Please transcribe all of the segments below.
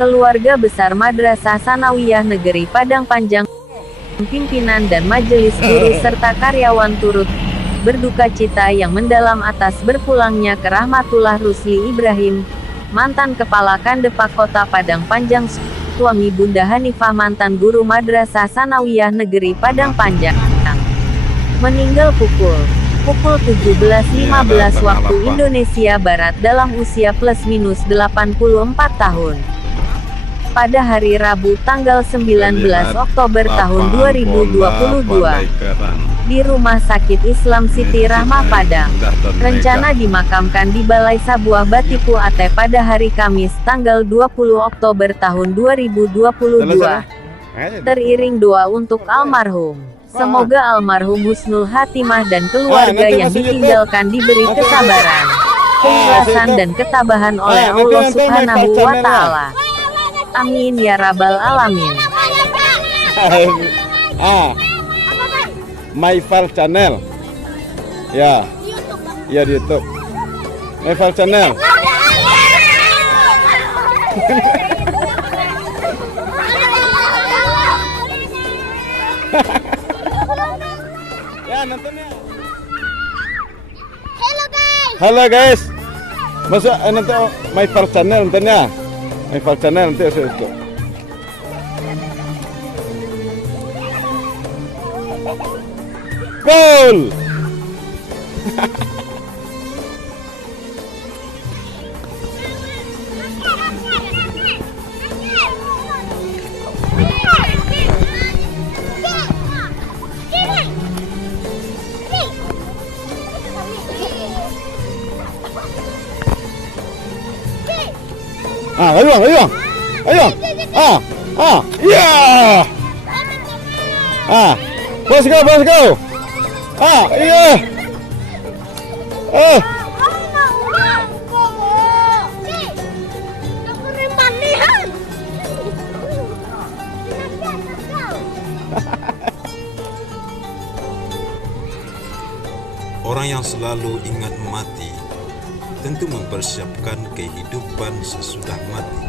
keluarga besar Madrasah Sanawiyah Negeri Padang Panjang, pimpinan dan majelis guru serta karyawan turut berduka cita yang mendalam atas berpulangnya ke Rahmatullah Rusli Ibrahim, mantan Kepala Kandepak Kota Padang Panjang, suami Bunda Hanifah, mantan guru Madrasah Sanawiyah Negeri Padang Panjang, meninggal pukul 17.15 waktu Indonesia Barat dalam usia plus-minus 84 tahun. Pada hari Rabu tanggal 19 Oktober tahun 2022 di Rumah Sakit Islam Siti Rahmah Padang. Rencana dimakamkan di Balai Sabuah Batipu Ate pada hari Kamis tanggal 20 Oktober tahun 2022. Teriring doa untuk almarhum. Semoga almarhum husnul hatimah dan keluarga yang ditinggalkan diberi kesabaran, keikhlasan dan ketabahan oleh Allah Subhanahu wa Ta'ala. Amin ya rabbal alamin. Myfal Channel. Ya. Ya di YouTube. Myfal Channel. Ya nontonnya. Halo guys. Masuk nanti Myfal Channel nontonnya. Myfal Channel nanti saya itu. Gol. Ayo bang, ayo, iya, let's go, iya, Orang yang selalu ingat mati tentu mempersiapkan kehidupan sesudah mati.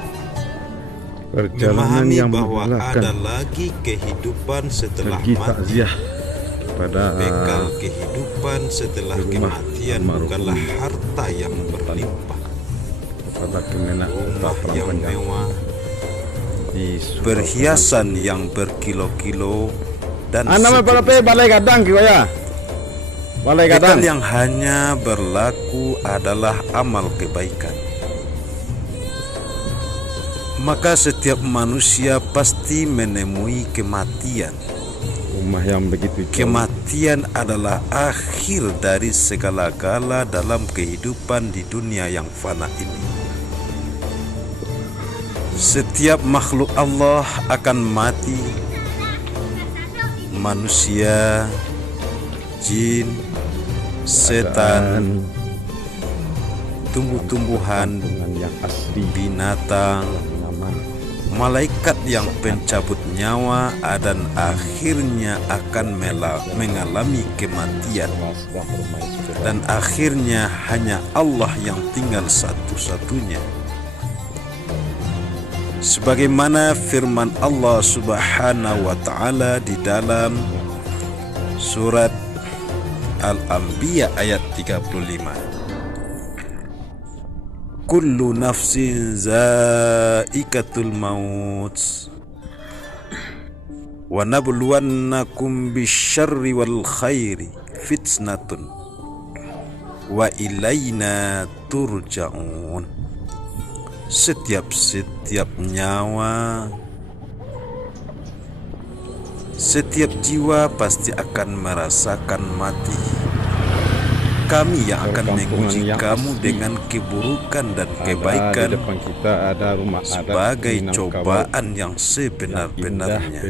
Perjalanan Memahami yang bahwa ada melelahkan lagi kehidupan setelah pergi mati. takziah pada Bekal kehidupan setelah kematian bukanlah harta yang berlimpah, kepada Kemenak rumah Kota yang Padang mewah, di Surabaya. perhiasan yang berkilo-kilo, dan balai gadang ya. Balai bekal gadang. yang hanya berlaku adalah amal kebaikan. Maka setiap manusia pasti menemui kematian. Rumah yang begitu jauh. Kematian adalah akhir dari segala-gala dalam kehidupan di dunia yang fana ini. Setiap makhluk Allah akan mati. Manusia, jin, setan, tumbuh-tumbuhan, yang asli binatang, malaikat yang pencabut nyawa, dan akhirnya akan mengalami kematian. Dan akhirnya hanya Allah yang tinggal satu-satunya. Sebagaimana firman Allah Subhanahu wa Ta'ala di dalam surat Al-Anbiya ayat 35. Kullu nafsin zaikatul maut wa nabluwannakum bisyarri wal khairi fitnatun wa ilaina turja'un. Setiap nyawa, setiap jiwa pasti akan merasakan mati. Kami yang akan menguji kamu dengan keburukan dan kebaikan sebagai cobaan yang sebenar-benarnya,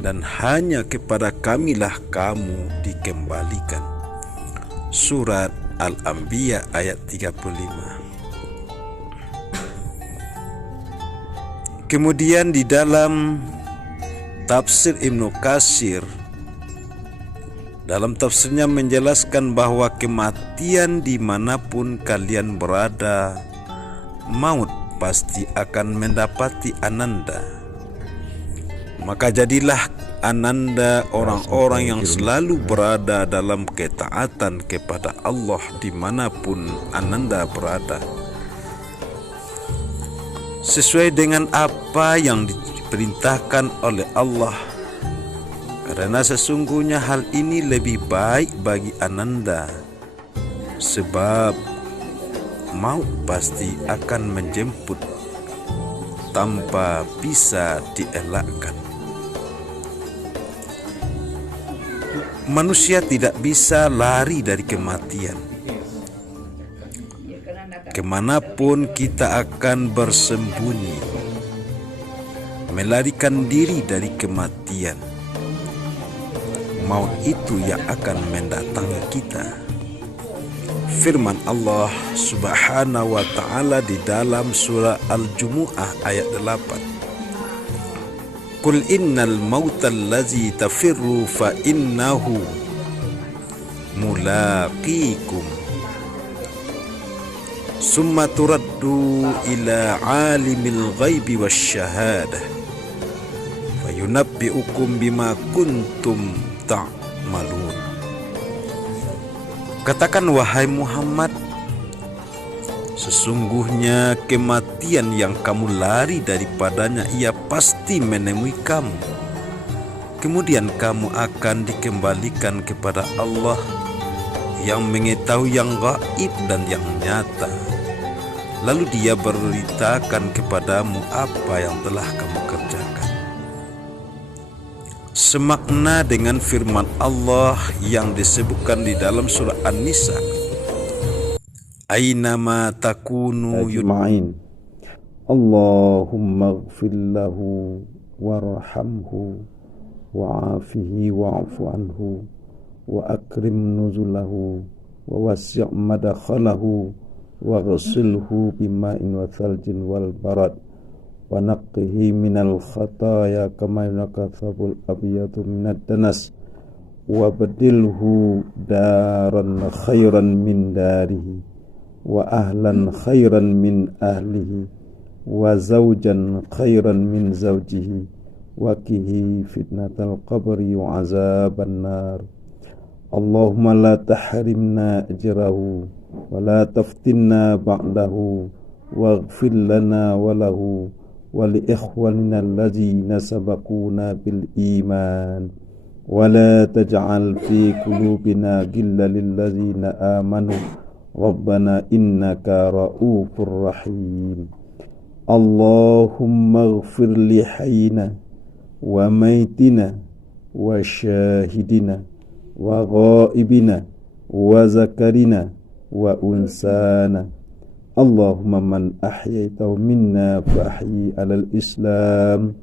dan hanya kepada Kamilah kamu dikembalikan. Surat Al-Anbiya ayat 35. Kemudian di dalam tafsir Ibnu Katsir, dalam tafsirnya menjelaskan bahwa kematian dimanapun kalian berada, maut pasti akan mendapati Ananda. Maka jadilah Ananda orang-orang yang selalu berada dalam ketaatan kepada Allah dimanapun Ananda berada, sesuai dengan apa yang diperintahkan oleh Allah, karena sesungguhnya hal ini lebih baik bagi Ananda, sebab maut pasti akan menjemput tanpa bisa dielakkan. Manusia tidak bisa lari dari kematian. Kemanapun kita akan bersembunyi, melarikan diri dari kematian, maut itu yang akan mendatangi kita. Firman Allah Subhanahu wa ta'ala di dalam surah Al-Jumu'ah ayat 8. Qul innal mautal ladzi tafirru fa innahu mulaqikum summa turaddu ila alimil ghaibi wasyahadah fayunabbi'ukum bima kuntum ta'malun. Katakan wahai Muhammad, sesungguhnya kematian yang kamu lari daripadanya ia pasti menemui kamu. Kemudian kamu akan dikembalikan kepada Allah yang mengetahui yang gaib dan yang nyata. Lalu dia beritakan kepadamu apa yang telah kamu kerjakan. Semakna dengan firman Allah yang disebutkan di dalam surah An-Nisa, Aynama takunu ajma'in. Allahumma ighfir lahu warhamhu wa'afihi wa'fu anhu wa akrim nuzulahu wa wasi' madakhalahu wa ghasilhu bima'in wa thaljin wal barad wa naqqihi minal khataya kama yunqqa thawbul abyadu minad danas wa badilhu daran khairan min darihi wa ahlan khairan min ahlihi wa zawjan khairan min zawjihi wa qihi fitnatal qabri wa azaban nar. Allahumma la tahrimna ajrahu wa la taftinna ba'dahu waghfir lana wa lahu wa li ikhwanina allazina sabaquna bil iman wa la taj'al fi qulubina ghillan lil ladzina amanu Rabbana innaka ra'ufur rahim. Allahumma ighfir li hayyina wa maitina wa syahidina wa ghaibina wa zakarina wa unsana. Allahumma man ahyaitahu minna fa ahyi alal islam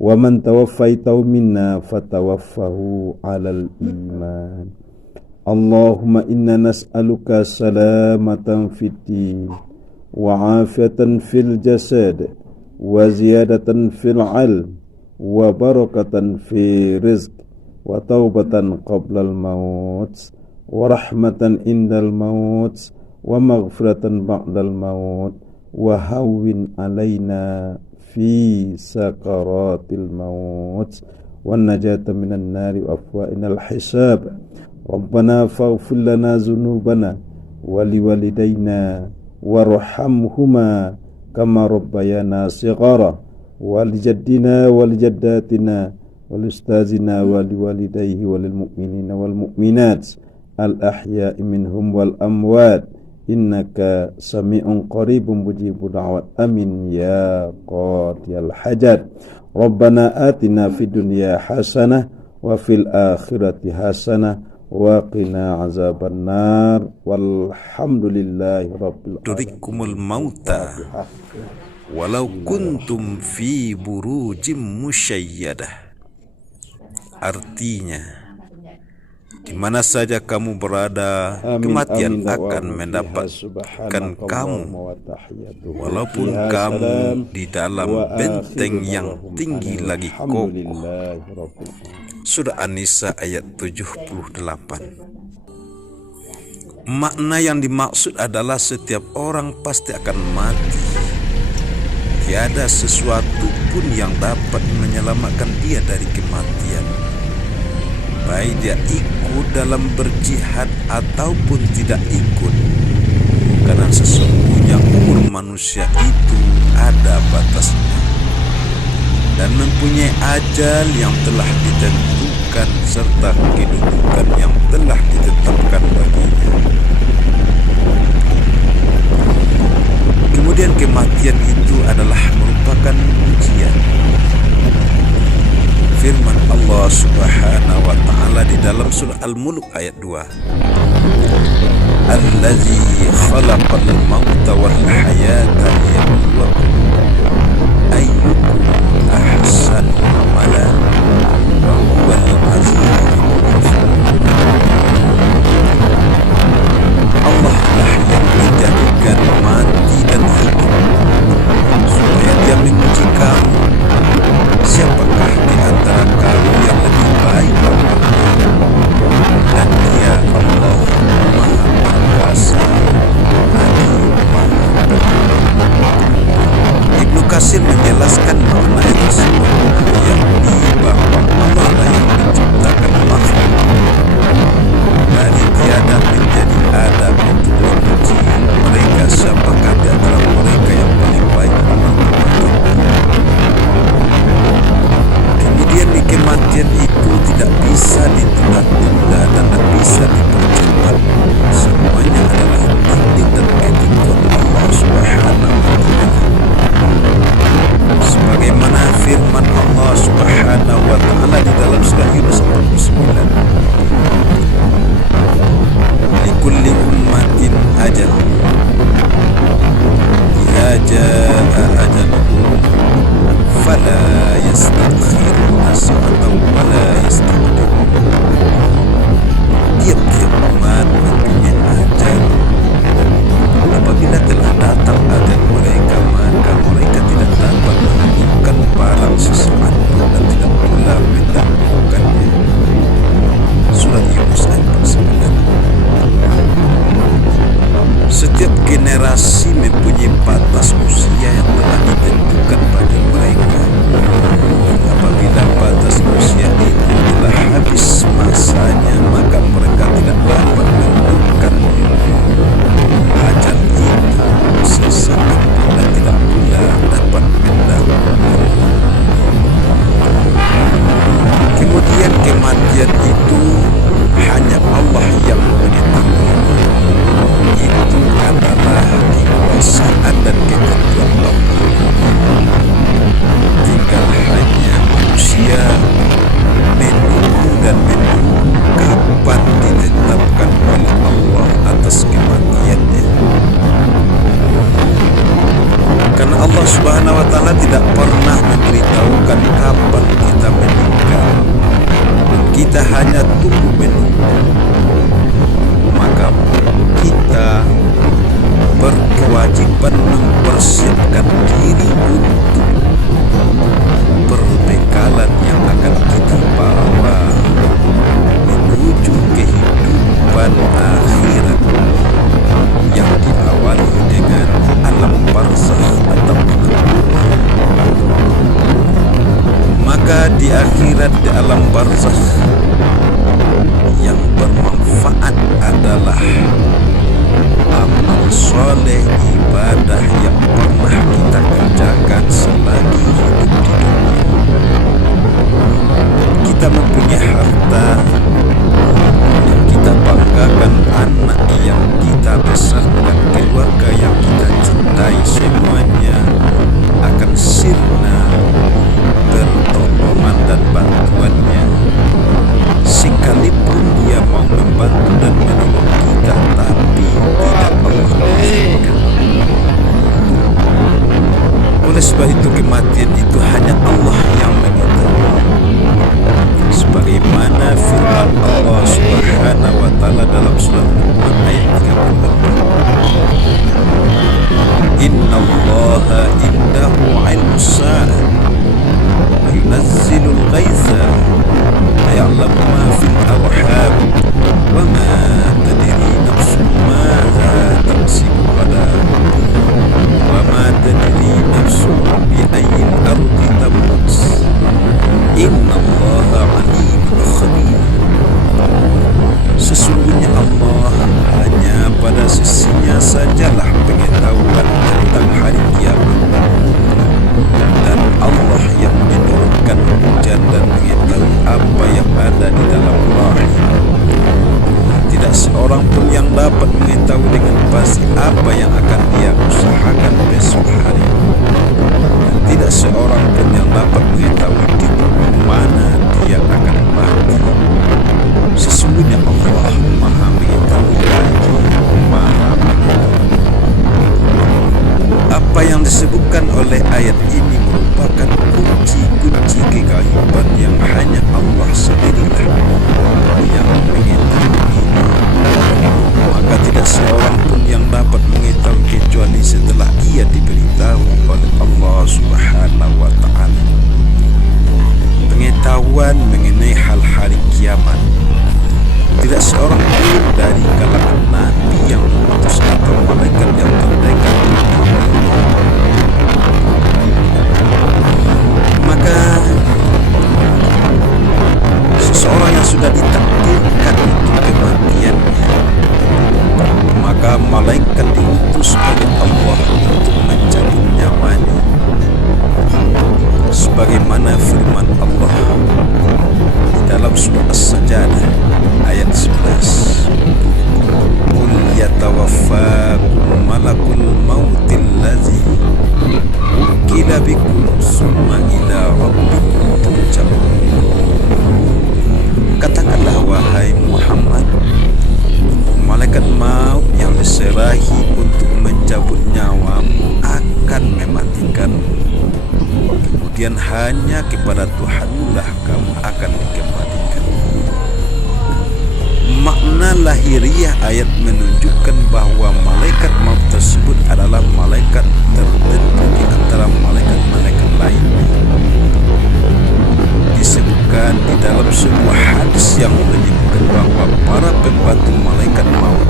wa man tawaffaitahu minna fatawaffahu alal iman. Allahumma inna nas'aluka salamatan fid din wa afiyatan fil jasad wa ziyadatan fil ilm wa barakatan fi rizq wa taubatan qablal maut wa rahmatan indal maut wa maghfiratan ba'dal maut wa hawwin alaina fi sakaratil maut wa najata minan nari wa afwa'inal hisab. Rabbana faghfir lana dzunubana wa liwalidayna warhamhuma kama rabbayana shighara wa lijaddina wa lijaddatina wa liustazina wa liwalidayhi wa lil mu'minina wal mu'minat al ahya'i minhum wal amwat innaka sami'un qaribun mujibud da'wat amin ya qadiyal hajat. Rabbana atina fid dunya hasanah wa fil akhirati hasanah wa qina azaban nar walhamdulillahi rabbil alamin. Turikumul mauta walau kuntum fi burujim musyayyadah. Artinya, di mana saja kamu berada, kematian akan mendapatkan kamu, walaupun kamu di dalam benteng yang tinggi lagi kokoh. Surah An-Nisa ayat 78. Makna yang dimaksud adalah setiap orang pasti akan mati. tiada sesuatu pun yang dapat menyelamatkan dia dari kematian. Baik dia ikut dalam berjihad ataupun tidak ikut, karena sesungguhnya umur manusia itu ada batasnya dan mempunyai ajal yang telah ditentukan serta kedudukan yang telah ditetapkan baginya. Kemudian kematian itu adalah merupakan ujian. Firman Allah Subhanahu wa taala di dalam surah Al-Mulk ayat 2. Allazi khalaqal mauta wal hayata liyabluwakum ayyukum ahsanu amala wa huwal azizul ghafur. Allah lah yang menjadikan mati dan hidup supaya dia menguji kamu, siapakah di antara kamu yang lebih baik amalnya, dan dia Allah Maha Perkasa lagi Maha Penyayang. Ibnu Katsir menjelaskan makna tersebut, yakni bahwa Allah lah yang menciptakan makhluk dari tiada menjadi ada untuk menguji mereka siapakah di antara mereka yang paling baik amalnya. Kemudian di kematian itu tidak bisa ditunda-tunda dan tidak bisa dipercepat. Semuanya adalah takdir dan ketentuan Allah Subhanahu wa taala. Sebagaimana firman Allah Subhanahu wa taala di dalam surah Yunus 49. Likulli ummatin ajal. Idza jaa ajaluhum fala yastakhiruna sa'atan wa la yastaqdimun. Tiap-tiap umat mempunyai ajal. Apabila telah datang ajal mereka, maka mereka tidak dapat menundukkan barang sesaat pun dan tidak pula mendahulukannya. Surat Yunus ayat 49. Setiap generasi mempunyai batas usia yang telah ditentukan bagi mereka. Apabila batas usia itu telah habis masanya, maka mereka tidak dapat menundukkan ajal itu sesaat pun dan tidak pula dapat mendahulukannya. Kemudian kematian itu hanya Allah yang mengetahui. Itu adalah kekuasaan dan ketentuan Allah. Tinggal hanya manusia menunggu dan menunggu kapan ditetapkan oleh Allah atas kematiannya. Karena Allah Subhanahu wa taala tidak pernah memberitahukan kapan kita meninggal. Kita hanya tunggu menunggu. Maka kita berkewajiban mempersiapkan diri untuk perbekalan yang akan kita bawa menuju kehidupan akhirat yang diawali dengan alam barzakh atau kubur. Maka di akhirat, di alam barzakh, yang bermanfaat adalah amal soleh, ibadah yang pernah kita kerjakan selagi hidup di dunia. Kita mempunyai harta yang kita banggakan, anak yang kita besarkan, keluarga yang kita cintai, semuanya akan sirna pertolongan dan bantuannya. Sekalipun dia mau membantu dan menolong kita, tapi tidak Allah izinkan. Oleh sebab itu kematian itu hanya Allah yang mengetahui. Sebagaimana firman Allah Subhanahu wa taala dalam surah Luqman ayat 34. Innallaha indahu 'ilmus sa'ah wa yunazzilul ghaitha wa ya'lamu ma fil arham wa ma tadri nafsun madza taksibu ghadan wa ma tadri nafsun seorang pun yang dapat mengetahui di mana dia akan mati. Sesungguhnya Allah Maha mengetahui lagi Maha mengetahui. Apa yang disebutkan oleh ayat ini merupakan kunci-kunci kegaiban yang hanya Allah sendirilah yang mengetahui. Maka tidak seorang pun yang dapat mengetahui kecuali setelah ia diberitahu oleh Allah Subhanahu wa ta'ala. Pengetahuan mengenai hal hari kiamat tidak seorang pun dari kalangan nabi yang diutus atau malaikat yang terdekat. Maka seseorang yang sudah ditakdirkan untuk kematiannya, maka malaikat diutus oleh Allah untuk mencabut nyawanya. Sebagaimana firman Allah di dalam surah As-Sajdah ayat 11, "Qul yatawaffakum malakul mautil ladzi wukila bikum summa ila rabbikum turja'un." Katakanlah wahai Muhammad, malaikat maut yang diserahi untuk mencabut nyawamu akan mematikanmu. Kemudian hanya kepada Tuhanlah kamu akan dikembalikan. Makna lahiriah ayat menunjukkan bahwa malaikat maut tersebut adalah malaikat tertentu di antara malaikat-malaikat lain. Disebutkan di dalam sebuah hadis yang menyebutkan bahwa para pembantu malaikat maut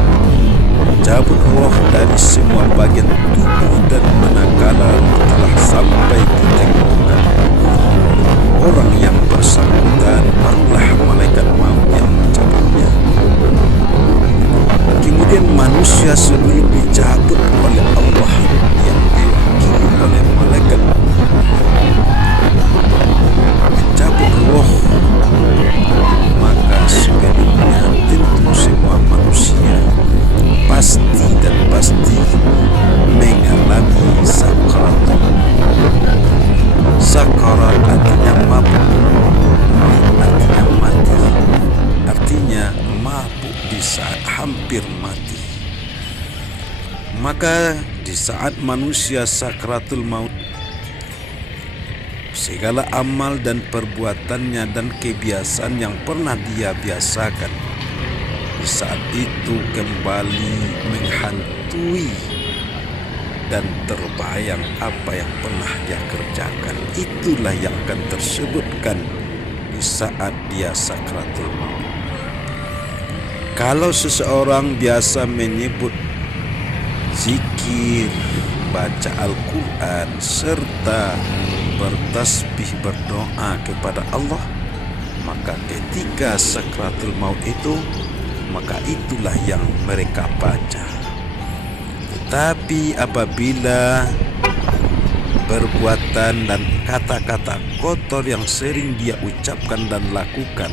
cabut roh dari semua bagian tubuh, dan manakala telah sampai di tenggorokan orang yang bersangkutan, barulah malaikat maut yang mencabutnya. Kemudian manusia sebelum dicabut oleh Allah yang diwakili oleh malaikat mencabut roh, maka sebelumnya tentu semua manusia pasti dan pasti mengalami sakarat. Sakarat artinya mabuk, artinya mati, artinya mabuk di saat hampir mati. Maka di saat manusia sakratul maut, segala amal dan perbuatannya dan kebiasaan yang pernah dia biasakan di saat itu kembali menghantui dan terbayang apa yang pernah dia kerjakan. Itulah yang akan tersebutkan di saat dia sakratul maut. Kalau seseorang biasa menyebut zikir, baca Al-Quran, serta bertasbih berdoa kepada Allah, maka ketika sakratul maut itu, maka itulah yang mereka baca. Tetapi apabila perbuatan dan kata-kata kotor yang sering dia ucapkan dan lakukan,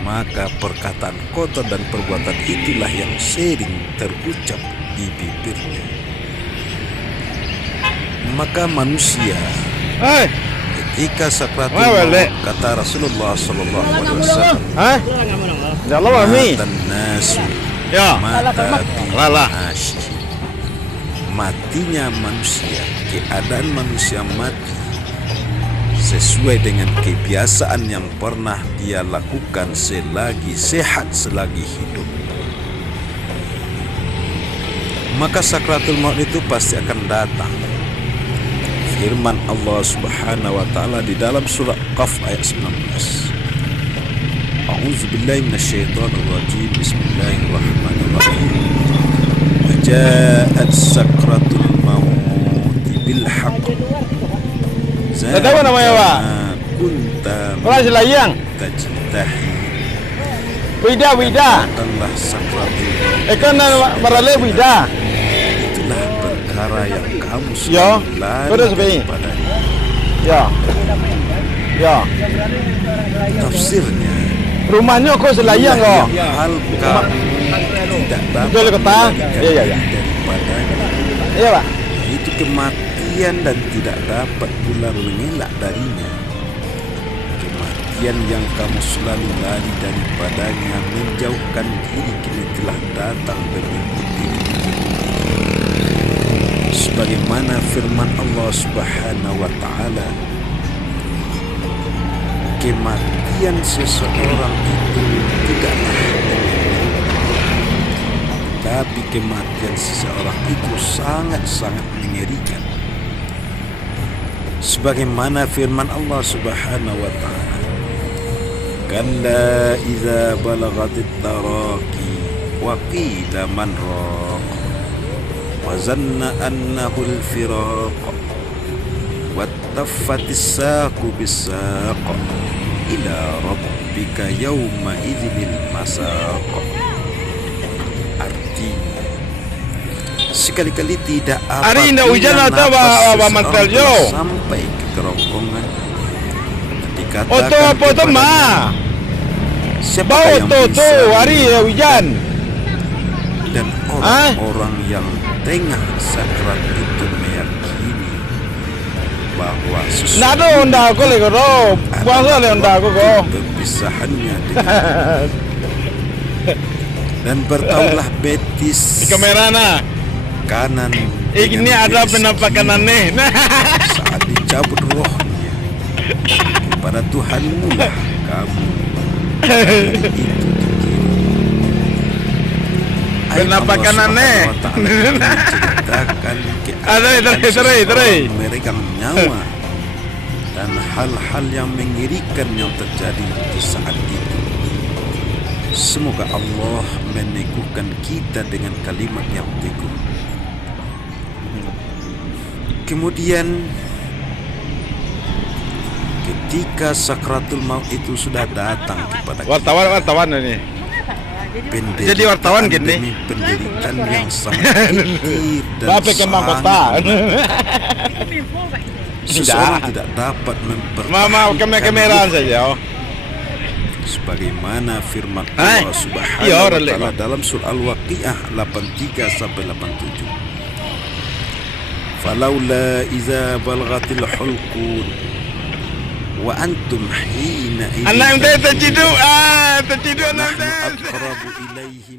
maka perkataan kotor dan perbuatan itulah yang sering terucap di bibirnya. Maka manusia ketika sakratul maut, kata Rasulullah sallallahu alaihi wasallam, Ya Allah ami. "Nasu mata bi'ashi." Matinya manusia, keadaan manusia mati sesuai dengan kebiasaan yang pernah dia lakukan selagi sehat, selagi hidup. Maka sakratul maut itu pasti akan datang. Firman Allah Subhanahu wa ta'ala di dalam surah Qaf ayat 19. A'udzubillahi minasyaitonir rajim. Bismillahirrahmanirrahim. Ja'at sakratul maut bil haqq. Apa namanya, Pak? Kunta Orang Selayang. tajtahi. Wida. Datanglah sakratul maut. Ikan marale wida. Itulah perkara yang kamu Ya, selalu lari terus, Bi. kepadanya. Ya. Tafsirnya, Rumahnya kok Selayang kok. hal kamu tidak dapat Betul, kata? melarikan Iya. daripadanya, Iya, Pak. yaitu kematian kematian dan tidak dapat pula mengelak darinya. Kematian yang kamu selalu lari daripadanya menjauhkan diri kini telah datang mengikuti. Sebagaimana firman Allah Subhanahu wa taala, kematian seseorang itu tidaklah tapi kematian seseorang itu sangat-sangat mengerikan. Sebagaimana firman Allah Subhanahu wa taala, kalla idza balagatit taraqi wa qila man raq wa zanna annahu al-firaq wattaffatis saqu bis-saq ila rabbika yawma idzil masaq. Artinya, sekali-kali tidak Hari ini hujan atau apa mantel jo? Sampai ke kerongkongan. Oto apa tu ma? Siapa yang bisa hari hujan? Dan orang-orang yang tengah sakrat itu meyakini bahwa Nado onda aku lego ro. Puasa le onda aku ko. Perpisahannya dengan dan bertaulah betis Di kamera na. kanan Ini ada penampakan aneh. saat dicabut rohnya kepada Tuhanmu lah kamu itu di kiri. Penampakan aneh. Menceritakan keadaan meregang nyawa dan hal-hal yang mengerikan yang terjadi di saat itu. Semoga Allah meneguhkan kita dengan kalimat yang teguh. Kemudian ketika sakratul maut itu sudah datang kepada kita, Wartawan ini. penderitaan Jadi wartawan gini. demi penderitaan yang sangat kecil dan Bapak kembang kota. seseorang tidak dapat mempertahankan Mama kameraan saja. sebagaimana firman Allah Subhanahu wa taala dalam surah Al-Waqiah 83 sampai 87. Falaula idza balaghatil hulqum wa antum hina Anak ente terciduk, terciduk anak nahnu ente. aqrabu ilaihi